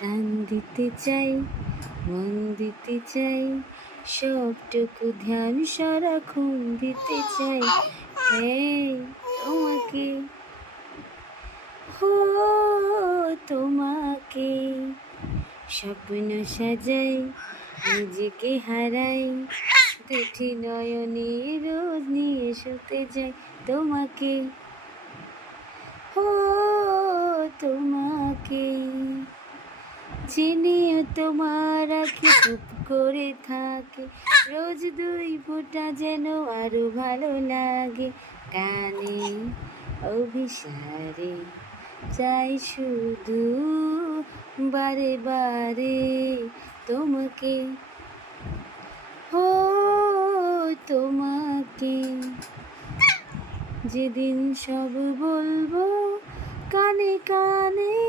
প্রাণ দিতে চাই, মন দিতে চাই, সবটুকু ধ্যান সারাক্ষণ দিতে চাই। এই তোমাকে, হো তোমাকে, স্বপ্ন সাজাই, নিজেকে হারাই, দুটি নয়নে রোজ নিয়ে শুতে যাই তোমাকে, হো তোমাকে। চিনিও তোমার আঁখি চুপ করে থাকে, রোজ দুই ফোঁটা যেন আরো ভালো লাগে। কানে অভিসারে চাই শুধু বারে বারে তোমাকে, ও তোমাকে। যেদিন সব বলবো কানে কানে।